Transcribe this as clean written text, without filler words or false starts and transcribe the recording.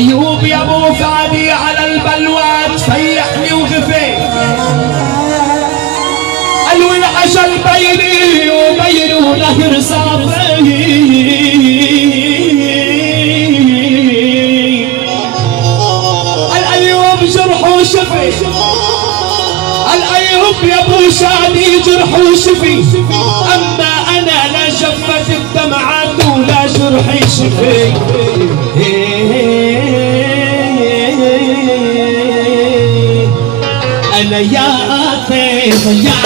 ايوب يا ابو فادي على البلوى تفيحني وغفي قالوا العجل بيني وبينه نهر صافي الايوب جرحه شفي الايوب يا ابو شادي جرحه شفي اما انا لا جفت الدمعات ولا جرحي شفي انا يا طيب يا